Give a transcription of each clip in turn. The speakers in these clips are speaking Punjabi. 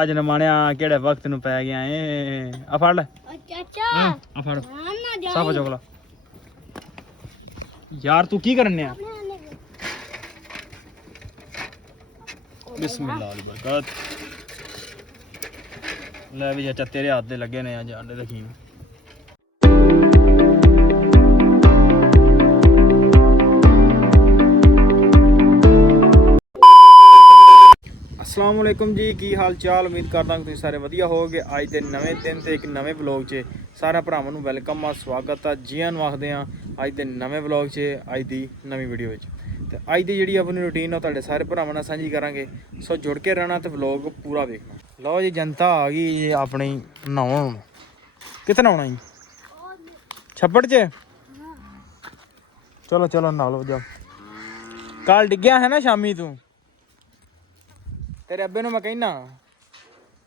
ਅੱਜ ਨਮਾਣਿਆ ਕਿਹੜੇ ਵਕਤ ਨੂੰ ਪੈ ਗਿਆ ਏ? ਆ ਫੜ ਲੈ। ਚਾਚਾ ਆ ਫੜ। ਹਾਂ ਨਾ ਜਾ ਸਾਫਾ ਚੋਕਲਾ ਯਾਰ ਤੂੰ ਕੀ ਕਰਨ ਆ ਬਿਸਮਿਲ੍ਲਾ ਅਲੀ ਬਰਕਤ। ਲੈ ਵੀ ਚਾਚਾ, ਤੇਰੇ ਹੱਥ ਦੇ ਲੱਗੇ ਨੇ ਅੱਜ ਆਂਡੇ ਦੇਖੀ ਅਸਲਾਮ ਵਾਲੇਕੁਮ ਜੀ, ਕੀ ਹਾਲ ਚਾਲ? ਉਮੀਦ ਕਰਦਾ ਕਿ ਤੁਸੀਂ ਸਾਰੇ ਵਧੀਆ ਹੋਵੋਗੇ। ਅੱਜ ਦੇ ਨਵੇਂ ਦਿਨ ਤੇ ਇੱਕ ਨਵੇਂ ਵਲੌਗ 'ਚ ਸਾਰਿਆਂ ਭਰਾਵਾਂ ਨੂੰ ਵੈਲਕਮ ਆ, ਸਵਾਗਤ ਆ। ਜੀਆਂ ਨੂੰ ਆਖਦੇ ਆ ਅੱਜ ਦੇ ਨਵੇਂ ਵਲੌਗ 'ਚ, ਅੱਜ ਦੀ ਨਵੀਂ ਵੀਡੀਓ ਵਿੱਚ ਤੇ ਅੱਜ ਦੀ ਜਿਹੜੀ ਆਪਣੀ ਰੁਟੀਨ ਆ, ਉਹ ਤੁਹਾਡੇ ਸਾਰੇ ਭਰਾਵਾਂ ਨਾਲ ਸਾਂਝੀ ਕਰਾਂਗੇ। ਸੋ ਜੁੜ ਕੇ ਰਹਿਣਾ ਤੇ ਵਲੌਗ ਪੂਰਾ ਵੇਖਣਾ। ਲਓ ਜੀ, ਜਨਤਾ ਆ ਗਈ ਜੀ ਆਪਣੀ ਨਹਾਉਣ। ਕਿੱਥੇ ਨਹਾਉਣਾ ਜੀ? ਛੱਪੜ 'ਚ? ਚਲੋ ਚਲੋ, ਨਹਾ ਲਓ ਜਾ ਕੱਲ ਡਿੱਗਿਆ ਹੈ ਨਾ ਸ਼ਾਮੀ ਤੂੰ? ਤੇਰੇ ਅੱਬੇ ਨੂੰ ਮੈਂ ਕਹਿਣਾ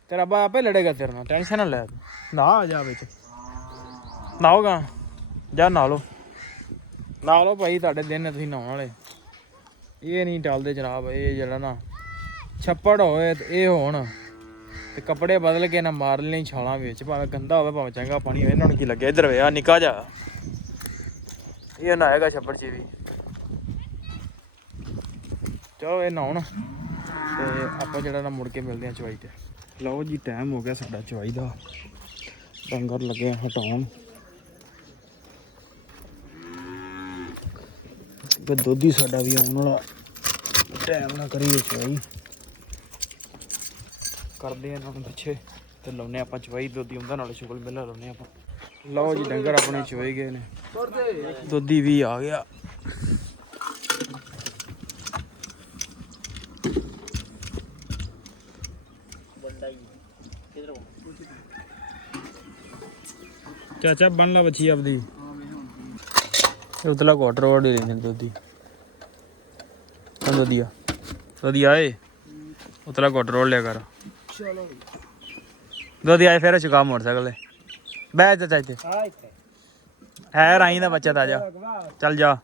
ਤੇਰਾ ਅੱਬਾ ਆਪੇ ਲੜੇਗਾ ਤੇਰੇ ਨਾਲ, ਟੈਨਸ਼ਨ ਨਾ ਲੈ ਤੂੰ। ਨਾ ਆ ਜਾ ਵਿੱਚ। ਨਾਓਗਾ ਜਾ ਨਹਾ ਲਓ। ਨਹਾ ਲਓ ਭਾਈ, ਤੁਹਾਡੇ ਦਿਨ ਤੁਸੀਂ ਨਹਾਉਣ ਵਾਲੇ। ਇਹ ਨਹੀਂ ਟਲਦੇ ਜਨਾਬ, ਇਹ ਜਿਹੜਾ ਨਾ, ਛੱਪੜ ਹੋਏ ਤੇ ਇਹ ਹੋਣ। ਤੇ ਕੱਪੜੇ ਬਦਲ ਕੇ ਨਾ ਮਾਰ ਲੈਣੀ ਛਾਲਾਂ ਵਿੱਚ, ਭਾਵੇਂ ਗੰਦਾ ਹੋਵੇ, ਭਾਵੇਂ ਚੰਗਾ ਪਾਣੀ ਹੋਵੇ, ਇਹਨਾਂ ਨੂੰ ਕੀ ਲੱਗਿਆ? ਇੱਧਰ ਵੇ, ਆ ਨਿੱਕਾ ਜਾ ਇਹ ਨਹਾਏਗਾ ਛੱਪੜ 'ਚ ਵੀ ਚਲੋ, ਇਹ ਨਹਾਉਣ। ਤੇ ਆਪਾਂ ਜਿਹੜਾ ਨਾ ਮੁੜ ਕੇ ਮਿਲਦੇ ਆ ਚਵਾਈ ਤੇ। ਲਓ ਜੀ ਟਾਈਮ ਹੋ ਗਿਆ ਸਾਡਾ ਚਵਾਈ ਦਾ। ਡੰਗਰ ਲੱਗੇ ਹਟਾਉਣ। ਤੇ ਦੁੱਧ ਹੀ ਸਾਡਾ ਵੀ ਆਉਣ ਵਾਲਾ। ਟਾਈਮ ਨਾ ਕਰੀਏ ਚਵਾਈ। ਕਰਦੇ ਆ ਇਹਨਾਂ ਨੂੰ ਪਿੱਛੇ ਤੇ ਲਾਉਨੇ ਆਪਾਂ ਚਵਾਈ ਦੁੱਧ ਹੀ ਹੁੰਦਾ ਨਾਲੇ ਸ਼ੁਗਲ ਮਿਲਾ ਲਾਉਨੇ ਆਪਾਂ। ਲਓ ਜੀ, ਡੰਗਰ ਆਪਣੇ ਚਵਾਈ ਗਏ ਨੇ। ਦੁੱਧੀ ਵੀ ਆ ਗਿਆ। ਚਾਚਾ, ਬਣ ਲਾ ਬੱਚੀ ਆਪਦੀ। ਉਤਲਾ ਕੁਆਟਰ ਵਾਰਡ ਦੇ ਨੇ ਦੁੱਧੀ। ਵਧੀਆ। ਵਧੀਆ ਏ। ਉਤਲਾ ਕੁਆਟਰ ਲਿਆ ਕਰ। ਚਲੋ ਦੁੱਧੀ ਆਏ ਫੇਰ ਚੁਕਾ ਮੋਟਰਸਾਈਕਲ ਤੇ। ਬਹਿ ਚਾਚਾ। ਇੱਥੇ ਹਾਂ ਇੱਥੇ ਹੈ ਰਾਈ ਦਾ ਬੱਚਾ ਤਾਂ ਜਾ ਭਗਵਾਨ ਚੱਲ ਜਾ।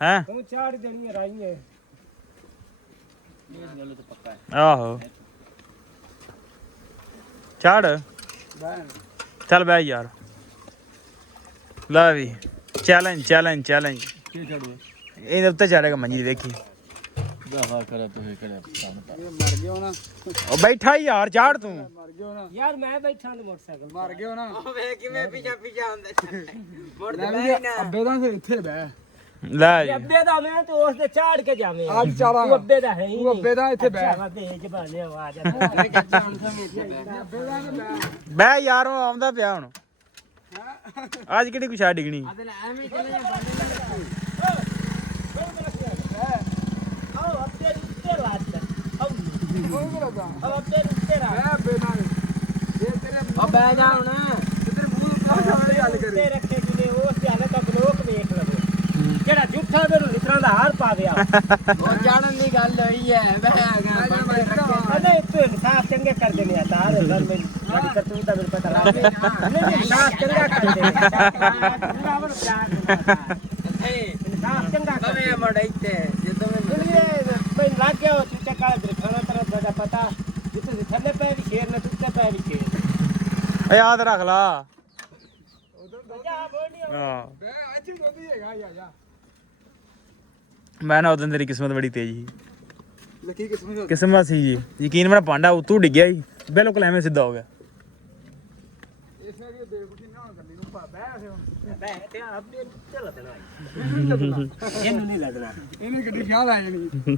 ਹੈ? ਤੂੰ ਚਾੜ ਦੇਣੀ ਹੈ ਰਾਈ ਹੈ ਆਹੋ। ਛਾੜ ਚੱਲ ਬੈ ਯਾਰ। ਲੈ ਵੀ। Challenge challenge challenge. ਕੀ ਛੱਡੋ ਇਹਦੇ ਉੱਤੇ ਚੜੇਗਾ ਮੰਜੀ ਵੇਖੀ ਦਫਾ ਕਰਾ ਤੁਸੀਂ ਕਿਹੜਾ ਕੰਮ ਕਰ। ਮਰ ਗਿਓ ਨਾ। ਉਹ ਬੈਠਾ ਹੀ ਯਾਰ ਚਾੜ ਤੂੰ। ਮਰ ਗਿਓ ਨਾ। ਯਾਰ ਮੈਂ ਬੈਠਾ ਨਾ ਮੋਟਰਸਾਈਕਲ ਮਰ ਗਿਓ ਨਾ। ਓਏ ਕਿਵੇਂ ਪਿੱਛਾ ਪਿੱਛਾ ਹੁੰਦਾ? ਮੁੜ ਲੈ ਵੀ ਅੱਬੇ ਦਾ ਫਿਰ ਇੱਥੇ ਬਹਿ। ਲੈ ਜੀ ਅੱਬੇ ਦਾ ਮੈਂ ਤੇ ਉਸ ਦੇ ਚਾੜ ਕੇ ਜਾਵੇਂ। ਅੱਜ ਚਾਰਾਂ ਤੂੰ ਅੱਬੇ ਦਾ ਹੈ ਹੀ ਤੂੰ ਅੱਬੇ ਦਾ ਇੱਥੇ ਬਹਿ। ਆਵਾਜ਼ ਬਹਿ। ਯਾਰ ਉਹ ਆਉਂਦਾ ਪਿਆ ਹੁਣ। ਅੱਜ ਕਿਹੜੀ ਕੁਛ ਆ ਡਿਗਣੀ ਦੇ ਉੱਤੇ ਕਰਦਾ ਆਓ ਅੱਬੇ ਦੇ ਉੱਤੇ ਰੱਖ ਬਹਿ ਅੱਬੇ ਨਾਲ ਜੇ ਤੇਰੇ ਆ ਬਹਿ ਜਾ ਹੁਣ ਤੇਰੇ ਮੂੰਹ ਉੱਪਰ ਸਾਹਮਣੇ ਗੱਲ ਕਰੀ ਉੱਤੇ ਰੱਖੇ ਜਿਵੇਂ ਉਸ ਦੇ ਹਾਲੇ ਤੱਕ ਲੋਕ ਵੇਖ ਲਵੇ ਜਿਹੜਾ ਝੂਠਾ ਦੇ ਲਿਖਣਾ ਦਾ ਹਾਰ ਪਾ ਗਿਆ ਉਹ ਜਾਣਨ ਦੀ ਗੱਲ ਹੋਈ ਹੈ ਬਹਿ ਗਿਆ ਅਨੇ ਤੂੰ ਇਨਸਾਫ ਚੰਗੇ ਕਰ ਦੇਨੇ ਆ ਤਾਰ ਗੱਲ ਮੇਰੀ ਸਾਡੀ ਕਰਤੂਤ ਦਾ ਮੈਨੂੰ ਪਤਾ ਲੱਗ ਗਿਆ ਨਹੀਂ ਨਹੀਂ ਇਨਸਾਫ ਚੰਗਾ ਕਰ ਨਾਲ ਇਨਸਾਫ ਚੰਗਾ ਕਰ ਕਵੇਂ ਮੜਾਈਤੇ ਜਦੋਂ ਦੁਨੀਆ ਕੋਈ ਲੱਗ ਗਿਆ ਉਹ ਚੁੱਟੇ ਕਾਲ ਦੇ ਖਾਣਾ ਤਰ੍ਹਾਂ ਦਾ ਪਤਾ ਜਿੱਥੇ ਦੇ ਥੱਲੇ ਪੈ ਵੀ ਸ਼ੇਰ ਨੇ ਤੁੱਤੇ ਪੈ ਵੀ ਸ਼ੇਰ। ਏ ਯਾਦ ਰੱਖ ਲਾ। ਜਾ ਬੋਲਨੀ ਹਾਂ। ਬਹਿ ਇੱਥੇ ਜੋਦੀ ਹੈਗਾ ਯਾ ਜਾ ਮੈਂ ਨਾ ਉਦੋਂ ਤੇਰੀ ਕਿਸਮਤ ਬੜੀ ਤੇਜ਼ ਸੀ। ਲਕੀ ਕਿਸਮਤ ਕਿਸਮਤ ਸੀ ਜੀ। ਯਕੀਨ ਮੇਰਾ ਪਾਂਡਾ ਉਤੋਂ ਡਿੱਗਿਆ ਸੀ ਬਿਲਕੁਲ ਐਵੇਂ ਸਿੱਧਾ ਹੋ ਗਿਆ। ਇਸ ਵਾਰੀ ਦੇਵ ਬੁੱਢੀ ਨਾ ਕਰਨੀ ਨੂੰ ਪਾ ਹੁਣ ਬੈ ਤਨਾ ਇਹਨੂੰ ਨਹੀਂ ਲੱਗਣਾ ਇਹਨੇ ਗੱਡੀ ਖਿਆਲ ਆ ਜਾਣੀ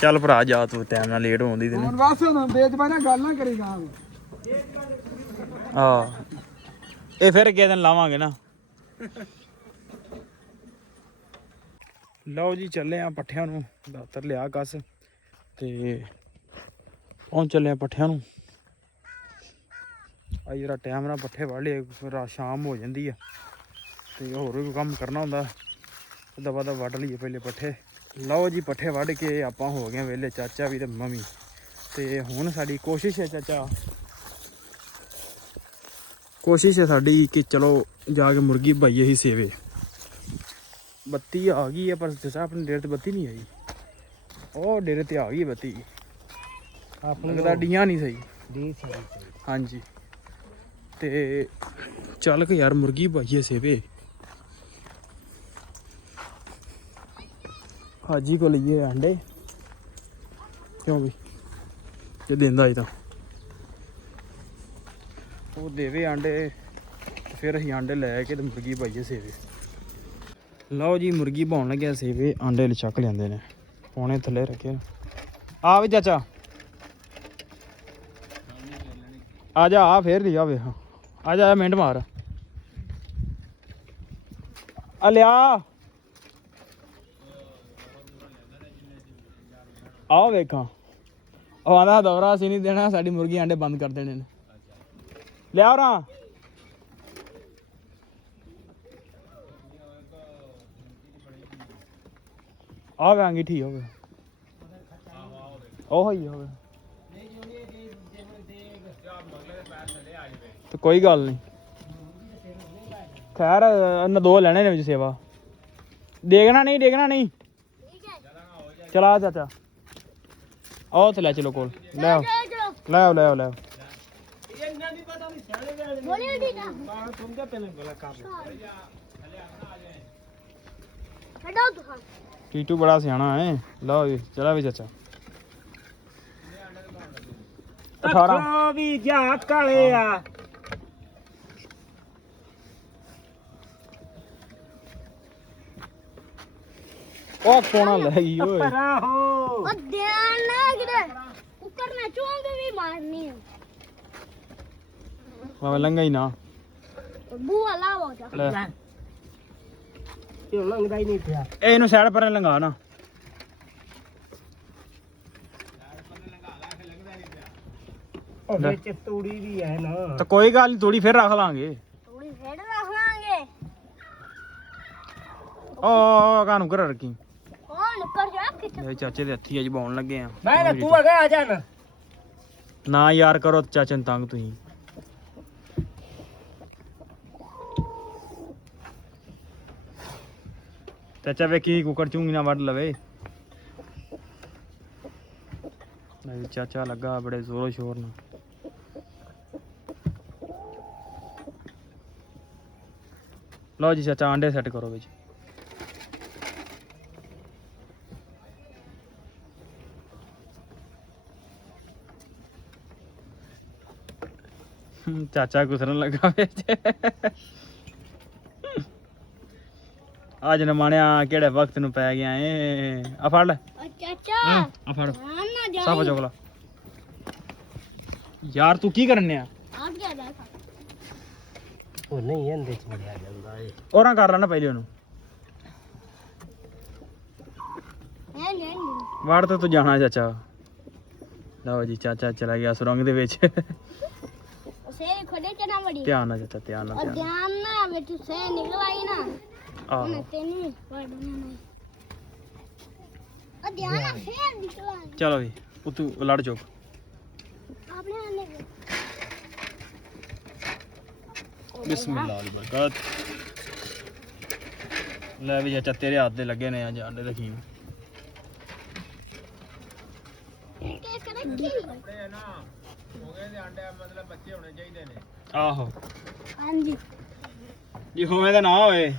ਚੱਲ ਭਰਾ ਜਾ ਤੂੰ ਟਾਈਮ ਨਾਲ ਲੇਟ ਹੋਉਂਦੀ ਤੈਨੂੰ ਹੁਣ ਬਸ ਹੁਣ ਬੇਜ਼ਬਾਨਾ ਗੱਲ ਨਾ ਕਰੀ ਗਾਂ ਹਾਂ। ਇਹ ਫਿਰ ਕਿਸੇ ਦਿਨ ਲਾਵਾਂਗੇ ਨਾ। ਲਓ ਜੀ ਚੱਲੇ ਆ ਪੱਠਿਆਂ ਨੂੰ। ਦਾਤਰ ਲਿਆ ਕਸ ਤੇ ਪਹੁੰਚ ਚੱਲੇ ਆ ਪੱਠਿਆਂ ਨੂੰ। ਆ ਜਿਹੜਾ ਟਾਈਮ ਨਾਲ ਪੱਠੇ ਵੜ ਲਏ ਫਿਰ ਸ਼ਾਮ ਹੋ ਜਾਂਦੀ ਆ। ਤੇ ਹੋਰ ਵੀ ਕੰਮ ਕਰਨਾ ਹੁੰਦਾ ਦਵਾ ਦਾ ਵੱਢ ਲਈਏ ਪਹਿਲੇ ਪੱਠੇ। ਲਓ ਜੀ ਪੱਠੇ ਵੱਢ ਕੇ ਆਪਾਂ ਹੋ ਗਏ ਵੇਲੇ ਚਾਚਾ ਵੀ ਤੇ ਮੰਮੀ। ਤੇ ਹੁਣ ਸਾਡੀ ਕੋਸ਼ਿਸ਼ ਹੈ ਚਾਚਾ। ਕੋਸ਼ਿਸ਼ ਹੈ ਸਾਡੀ ਕਿ ਚਲੋ ਜਾ ਕੇ ਮੁਰਗੀ ਭਾਈਏ ਹੀ ਸੇਵੇ। ਬੱਤੀ ਆ ਗਈ ਹੈ ਪਰ ਚਾਚਾ ਆਪਣੇ ਡੇਰੇ ਤੇ ਬੱਤੀ ਨਹੀਂ ਆਈ। ਉਹ ਡੇਰੇ ਤੇ ਆ ਗਈ ਬੱਤੀ। ਆਪਣੀ ਲੱਗਦਾ ਡੀਆਂ ਨਹੀਂ ਸਹੀ। ਦੀ ਸੀ ਹਾਂਜੀ। ਤੇ ਚੱਲ ਕੇ ਯਾਰ ਮੁਰਗੀ ਭਾਈਏ ਸੇਵੇ। ਹਾਜੀ ਕੋ ਲਈਏ ਅੰਡੇ ਕਿਉਂ ਵੀ ਜੇ ਦਿੰਦਾ ਹੀ ਤਾਂ। ਉਹ ਦੇਵੇ ਆਂਡੇ ਫਿਰ ਅਸੀਂ ਆਂਡੇ ਲੈ ਕੇ ਤੇ ਮੁਰਗੀ ਭਾਈਏ ਸੇਵੇ। ਲਓ ਜੀ, ਮੁਰਗੀ ਪਾਉਣ ਲੱਗਿਆ ਸੇਵੇ, ਆਂਡੇ ਲਚਕ ਲੈਂਦੇ ਨੇ। ਪੌਣੇ ਥੱਲੇ ਰੱਖੇ ਨੇ। ਆ ਵੀ ਚਾਚਾ। ਆ ਜਾ, ਆ ਫੇਰ ਲਿਆ ਵੇ ਆ ਜਾ ਆ ਮਿੰਟ ਮਾਰ ਆ ਲਿਆ ਆਓ ਵੇਖਾਂ ਉਹ ਆਂਦਾ ਦੌਰਾ ਅਸੀਂ ਨਹੀਂ ਦੇਣਾ ਸਾਡੀ ਮੁਰਗੀ ਆਂਡੇ ਬੰਦ ਕਰ ਦੇਣੇ ਨੇ ਲਿਆ ਰਾਂ ਆ ਵੇ ਅੰਗੀਠੀ ਹੋਵੇ ਉਹ ਹੀ ਹੋਵੇ ਤੇ ਕੋਈ ਗੱਲ ਨਹੀਂ। ਖੈਰ, ਇਹਨਾਂ ਦੋ ਲੈਣੇ ਨੇ ਵਿੱਚ ਸੇਵਾ। ਦੇਖਣਾ ਨਹੀਂ ਦੇਖਣਾ ਨਹੀਂ। ਚਲਾ ਚਾਚਾ। ਆਓ ਤੇ ਲੈ ਚਲੋ ਕੋਲ। ਲੈ ਆਓ। ਲੈ ਆਓ ਲੈ ਆਓ ਲੈ ਆਓ। ਇਹਨਾਂ ਨਹੀਂ ਪਤਾ ਨਹੀਂ ਸਿਆਣੇ ਵੇਲੇ ਬੋਲਿਓ ਦੀ ਨਾ ਬਾਹਰ ਤੁਮਦੇ ਪਹਿਲੇ ਬਲਾ ਕਰ ਕੱਢੋ ਦੁਕਾਨ ਟੀਟੂ ਬੜਾ ਸਿਆਣਾ ਹੈ। ਲਓ ਵੀ ਚਲਾ ਵੀ ਚਾਚਾ। 18 ਵੀ ਜਾ ਕਾਲੇ ਆ ਉਹ ਕੋਣਾ ਲੈ ਗਈ ਓਏ। ਪਰਾ ਹੋ। ਉਹ ਧਿਆਨ ਨਾ ਕਿਤੇ ਉੱਕਰ ਨਾ ਚੋਂਗੇ ਵੀ ਮਾਰਨੀ ਹੈ ਮੈਂ ਲੰਗਾ ਹੀ ਨਾ। ਬੂਆ ਲਾਵਾ ਜਾ। ਲੈ। ਇਹ ਲੰਗਦਾ ਹੀ ਨਹੀਂ ਪਿਆ? ਇਹ ਇਹਨੂੰ ਸਾਈਡ ਪਰ ਲੰਗਾ ਨਾ। ਉਹ ਵਿੱਚ ਤੂੜੀ ਵੀ ਹੈ ਨਾ। ਤਾਂ ਕੋਈ ਗੱਲ ਨਹੀਂ ਥੋੜੀ ਫਿਰ ਰੱਖ ਲਾਂਗੇ। ਥੋੜੀ ਫੇੜ ਰੱਖਾਂਗੇ ਉਹ ਕਾਨੂੰ ਕਰ ਰੱਖੀ? ਮੇਰੇ ਚਾਚੇ ਦੇ ਹੱਥੀ ਅੱਜ ਬਾਉਣ ਲੱਗੇ ਆ। ਮੈਂ ਨਾ ਤੂੰ ਅਗਾ ਆ ਜਾ ਨਾ ਯਾਰ ਕਰੋ ਚਾਚੇ ਨੂੰ ਤੰਗ ਤੁਸੀਂ। ਚਾਚਾ ਵੇਖੀ ਕੁੱਕੜ ਚੁੰਗੀ ਨਾ ਵੱਢ ਲਵੇ। ਨਹੀਂ ਚਾਚਾ ਲੱਗਾ ਬੜੇ ਜ਼ੋਰੋ ਸ਼ੋਰ ਨਾਲ। ਲਓ ਜੀ ਚਾਚਾ ਆਂਡੇ ਸੈੱਟ ਕਰੋ ਵਿੱਚ। ਹਮ, ਚਾਚਾ ਗੁਸਰਨ ਲੱਗਾ ਵਿੱਚ ਅੱਜ ਨਮਾਣਿਆ ਕਿਹੜੇ ਵਕਤ ਨੂੰ ਪੈ ਗਿਆ ਏ? ਆ ਫੜ ਲੈ। ਉਹ ਚਾਚਾ ਆ ਫੜ। ਯਾਰ ਤੂੰ ਕੀ ਕਰਨੇ ਆ ਗਿਆ ਜਾ ਉਹ ਨਹੀਂ ਇਹਦੇ ਚ ਵੜਿਆ ਜਾਂਦਾ ਏ। ਔਰਾਂ ਕਰ ਲੈਣਾ ਪਹਿਲੇ ਉਹਨੂੰ। ਵਾੜ ਤੇ ਤੂੰ ਜਾਣਾ ਚਾਚਾ। ਲਓ ਜੀ ਚਾਚਾ ਚਲਾ ਗਿਆ ਸੁਰੰਗ ਦੇ ਵਿੱਚ। ਚ ਨਾ ਵੜੀ ਧਿਆਨ ਨਾਲ ਚਾਚਾ ਧਿਆਨ ਨਾਲ ਉਹ ਧਿਆਨ ਨਾਲ। ਧਿਆਨ ਨਾ ਵਿੱਚ ਸੇ ਨਿਕਲ ਆਈ ਨਾ। ਆਹੋ। ਧਿਆਨ ਚਲੋ ਵੀ ਉਹ ਤੂੰ ਲੜ ਚੁੱਕ ਆਪਣੇ ਆਨੇ ਬਿਸਮਿਲ੍ਲਾ ਅਲੀ ਬਰਕਤ। ਲੈ ਵੀ ਚਾਚਾ ਤੇਰੇ ਹੱਥ ਦੇ ਲੱਗੇ ਨੇ ਆਂਡੇ ਆਹੋ। ਹਾਂਜੀ। ਜੇ ਹੋਵੇ ਤਾਂ ਨਾ ਹੋਵੇ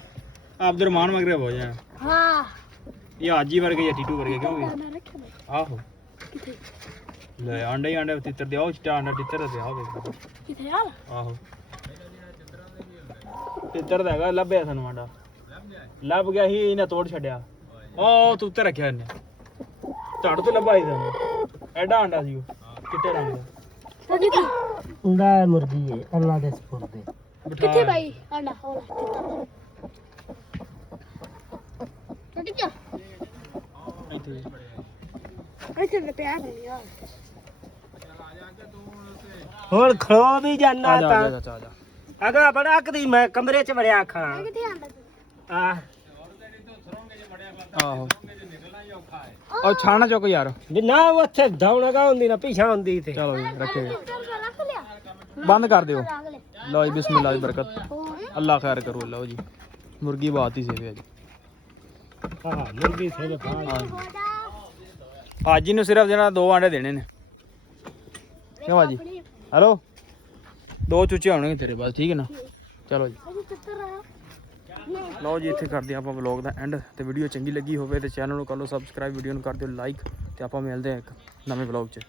ਅਬਦੁਰਮਾਨ ਮਗਰੇ ਹੋ ਜਾ ਹਾਂ। ਇਹ ਹਾਜੀ ਵਰਗੇ ਜਾਂ ਟੀਟੂ ਵਰਗੇ ਕਿਉਂ ਵੀ? ਆਹੋ। ਲੈ ਆਂਡੇ ਹੀ ਆਂਡੇ ਤਿੱਤਰ ਦੇ ਆਓ ਚਿੱਟਾ ਆਂਡਾ ਤਿੱਤਰ ਦੇ ਆਓ ਵੇਖੋ ਕਿਥੇ ਆ? ਆਹੋ। ਤਿੱਤਰ ਦਾ ਹੈਗਾ ਲੱਭਿਆ ਸਾਨੂੰ ਆਂਡਾ ਲੱਭ ਗਿਆ ਸੀ ਇਹਨੇ ਤੋੜ ਛੱਡਿਆ। ਉਹ ਤੂੰ ਉੱਤੇ ਰੱਖਿਆ ਇਹਨੇ। ਝੜ ਤੋਂ ਲੱਭਾ ਇਹਦਾ ਐਡਾ ਆਂਡਾ ਸੀ ਉਹ ਚਿੱਟੇ ਰੰਗ ਦਾ। ਕਿੱਥੇ? ਹੁੰਦਾ ਮੁਰਗੀ ਏ ਅੱਲਾ ਦੇ ਸਪੁਰਦੇ ਕਿੱਥੇ ਬਾਈ? ਆਂਡਾ ਹੋਲਾ ਕਿੱਥੇ ਕਿੱਥੇ ਇੱਥੇ ਇੱਥੇ ਤੇ ਪਿਆ ਹੈ ਯਾਰ। ਹੁਣ ਖਲੋ ਵੀ ਜਾਨਾ ਆ ਜਾ ਆ ਤਾਂ। ਜਾ ਆ ਜਾ ਅਗਾ ਬੜਾ ਕਦੀ ਮੈਂ ਕਮਰੇ ਚ ਵੜਿਆ ਖਾਂ। ਕਿੱਥੇ ਆਂਦਾ ਆ। ਆਹੋ। ਉਹ ਛਾਣਾ ਚੁੱਕ ਯਾਰ। ਵੀ ਨਾ ਉੱਥੇ ਧੌਣਗਾ ਹੁੰਦੀ ਨਾ ਪਿਛਾ ਹੁੰਦੀ ਤੇ ਚਲੋ ਜੀ ਰੱਖੇ। ਲਿਆ। ਬੰਦ ਕਰ ਦਿਓ। ਲਓ ਜੀ ਬਿਸਮਿਲ੍ਲਾ ਦੀ ਬਰਕਤ। ਅੱਲਾ ਖੈਰ ਕਰੂ ਲਓ ਜੀ। ਮੁਰਗੀ ਬਾਤ ਹੀ ਸੇਵੇ ਅੱਜ। ਹਾਂ ਮੁਰਗੀ ਸੇ ਦੇ ਪਾ ਹੋਦਾ ਅੱਜ ਹੀ ਨੂੰ ਸਿਰਫ ਜਿਹੜਾ ਦੋ ਆਂਡੇ ਦੇਣੇ ਨੇ। ਕਿਉਂ ਬਾਜੀ ਹੈਲੋ? ਦੋ ਚੂਚੇ ਆਉਣਗੇ ਤੇਰੇ ਬਸ ਠੀਕ ਹੈ ਨਾ? ਚਲੋ ਜੀ। ਲਓ ਜੀ, ਇੱਥੇ ਕਰਦੇ ਹਾਂ ਆਪਾਂ ਵਲੌਗ ਦਾ ਐਂਡ ਤੇ ਵੀਡੀਓ ਚੰਗੀ ਲੱਗੀ ਹੋਵੇ ਤੇ ਚੈਨਲ ਨੂੰ ਕਰ ਲਓ ਸਬਸਕ੍ਰਾਈਬ ਵੀਡੀਓ ਨੂੰ ਕਰ ਦਿਓ ਲਾਈਕ ਤੇ ਆਪਾਂ ਮਿਲਦੇ ਹਾਂ ਇੱਕ ਨਵੇਂ ਵਲੌਗ 'ਚ।